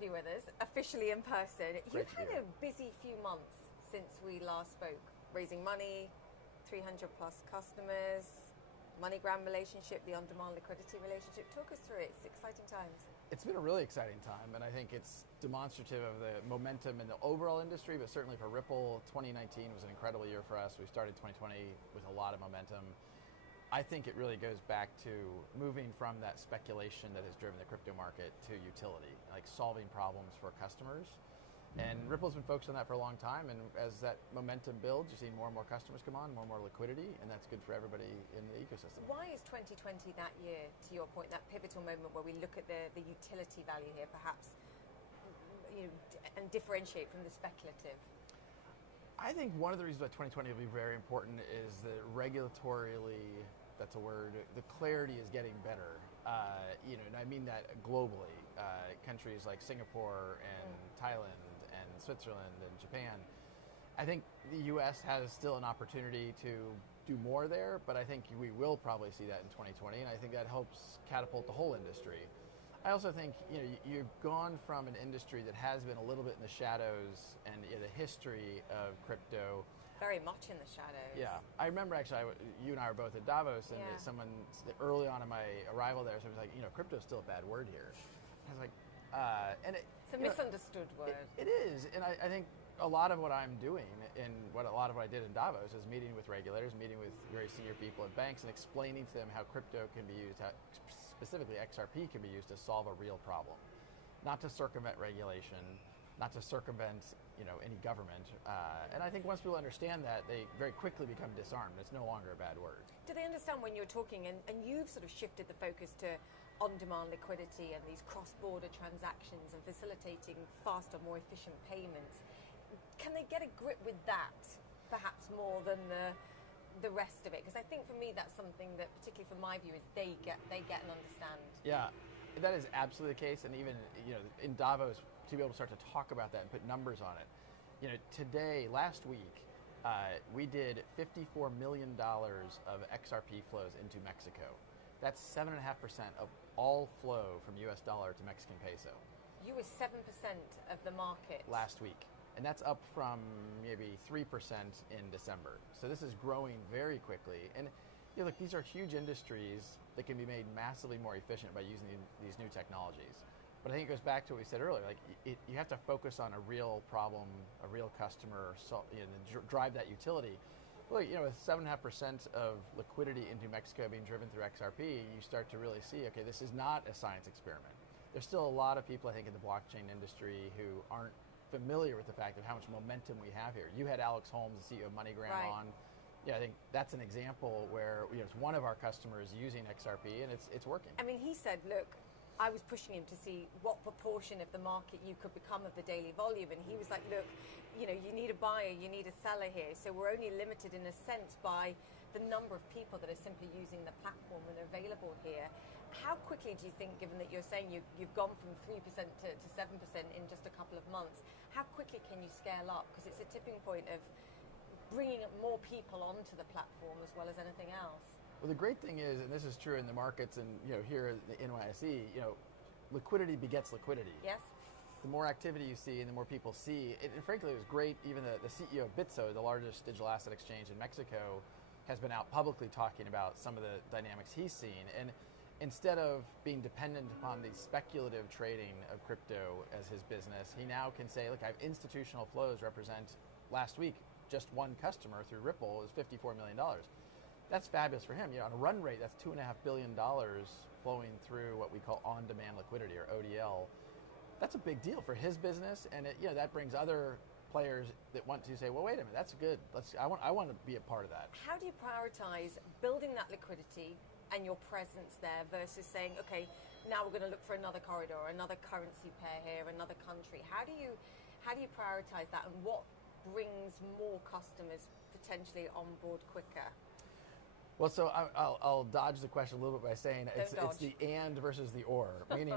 have you with us, officially in person. Great You've had a busy few months since we last spoke, raising money, 300 plus customers, MoneyGram relationship, the on-demand liquidity relationship. Talk us through it. It's exciting times. It's been a really exciting time, and I think it's demonstrative of the momentum in the overall industry, but certainly for Ripple, 2019 was an incredible year for us. We started 2020 with a lot of momentum. I think it really goes back to moving from that speculation that has driven the crypto market to utility, like solving problems for customers. And Ripple's been focused on that for a long time, and as that momentum builds, you're seeing more and more customers come on, more and more liquidity, and that's good for everybody in the ecosystem. Why is 2020 that year, to your point, that pivotal moment where we look at the utility value here, perhaps, and differentiate from the speculative? I think one of the reasons why 2020 will be very important is that regulatorily, that's a word, the clarity is getting better. And I mean that globally. Countries like Singapore and Thailand and Switzerland and Japan. I think the US has still an opportunity to do more there, but I think we will probably see that in 2020, and I think that helps catapult the whole industry. I also think you've gone from an industry that has been a little bit in the shadows and the history of crypto. Very much in the shadows. Yeah, I remember actually, you and I were both at Davos, and someone early on in my arrival there, someone was like, crypto's still a bad word here. I was like, it's a misunderstood word. It is, and I think a lot of what I'm doing, and a lot of what I did in Davos, is meeting with regulators, meeting with very senior people at banks, and explaining to them how crypto can be used, how specifically XRP can be used to solve a real problem, not to circumvent regulation, not to circumvent any government. And I think once people understand that, they very quickly become disarmed. It's no longer a bad word. Do they understand when you're talking, and you've sort of shifted the focus to on-demand liquidity and these cross-border transactions and facilitating faster, more efficient payments? Can they get a grip with that, perhaps more than the rest of it? Because I think for me that's something that, particularly from my view, is they get and understand. Yeah, that is absolutely the case, and even in Davos, to be able to start to talk about that and put numbers on it. Today, last week, we did $54 million of XRP flows into Mexico. That's 7.5% of all flow from US dollar to Mexican peso. You were 7% of the market. Last week. And that's up from maybe 3% in December. So this is growing very quickly. And look, these are huge industries that can be made massively more efficient by using these new technologies. But I think it goes back to what we said earlier. You have to focus on a real problem, a real customer, and drive that utility. Well, with 7.5% of liquidity into Mexico being driven through XRP, you start to really see, okay, this is not a science experiment. There's still a lot of people, I think, in the blockchain industry who aren't familiar with the fact of how much momentum we have here. You had Alex Holmes, the CEO of MoneyGram, on. Yeah, I think that's an example where it's one of our customers using XRP, and it's working. I mean, he said, look, I was pushing him to see what proportion of the market you could become of the daily volume, and he was like, look, you need a buyer, you need a seller here, so we're only limited in a sense by the number of people that are simply using the platform and available here. How quickly do you think, given that you're saying you've gone from 3% to 7% in just a couple of months, how quickly can you scale up? Because it's a tipping point of bringing more people onto the platform as well as anything else. Well, the great thing is, and this is true in the markets and here at the NYSE, liquidity begets liquidity. Yes. The more activity you see and the more people see, and frankly it was great, even the CEO of Bitso, the largest digital asset exchange in Mexico, has been out publicly talking about some of the dynamics he's seen. And instead of being dependent upon the speculative trading of crypto as his business, he now can say, look, I have institutional flows represent, last week, just one customer through Ripple is $54 million. That's fabulous for him. On a run rate, that's $2.5 billion flowing through what we call on-demand liquidity, or ODL. That's a big deal for his business, and that brings other players that want to say, well, wait a minute, that's good. I want to be a part of that. How do you prioritize building that liquidity and your presence there versus saying, okay, now we're going to look for another corridor, another currency pair here, another country? How do you prioritize that, and what brings more customers potentially on board quicker? Well, so I'll dodge the question a little bit by saying it's the and versus the or, meaning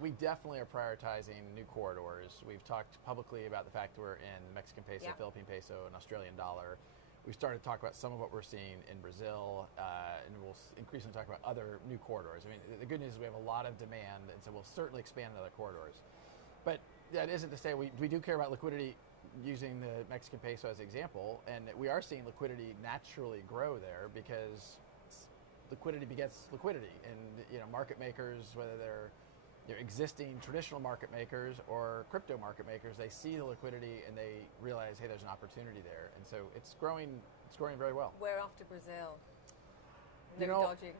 we definitely are prioritizing new corridors. We've talked publicly about the fact that we're in Mexican peso, Philippine peso, and Australian dollar. We started to talk about some of what we're seeing in Brazil, and we'll increasingly talk about other new corridors. I mean, the good news is we have a lot of demand, and so we'll certainly expand in other corridors. But that isn't to say we do care about liquidity, using the Mexican peso as an example, and we are seeing liquidity naturally grow there because liquidity begets liquidity, and market makers, whether they're existing traditional market makers or crypto market makers, they see the liquidity and they realize, hey, there's an opportunity there, and so it's growing very well. We're off to Brazil. Dodging.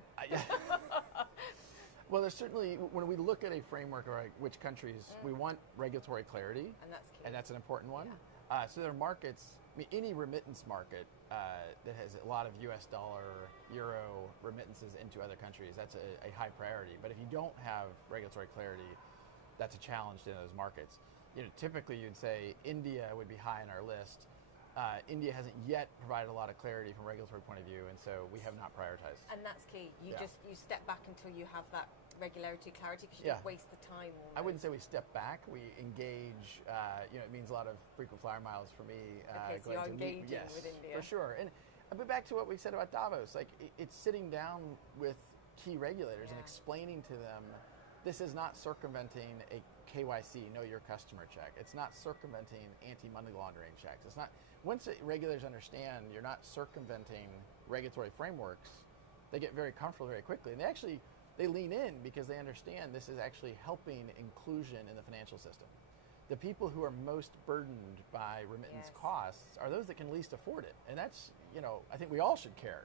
Well, there's certainly, when we look at a framework or which countries, we want regulatory clarity. And that's key. And that's an important one. Yeah. So there are markets, any remittance market that has a lot of US dollar, euro remittances into other countries, that's a high priority. But if you don't have regulatory clarity, that's a challenge in those markets. Typically you'd say India would be high on our list. India hasn't yet provided a lot of clarity from a regulatory point of view, and so we have not prioritized. And that's key. You step back until you have that regularity clarity, because you don't waste the time. I wouldn't say we step back. We engage. It means a lot of frequent flyer miles for me. Okay, so you're engaging with India. For sure. And but back to what we said about Davos, it's sitting down with key regulators and explaining to them, this is not circumventing a KYC, know your customer check. It's not circumventing anti-money laundering checks. It's not. Once regulators understand you're not circumventing regulatory frameworks, they get very comfortable very quickly, and they lean in because they understand this is actually helping inclusion in the financial system. The people who are most burdened by remittance costs are those that can least afford it, and that's I think we all should care.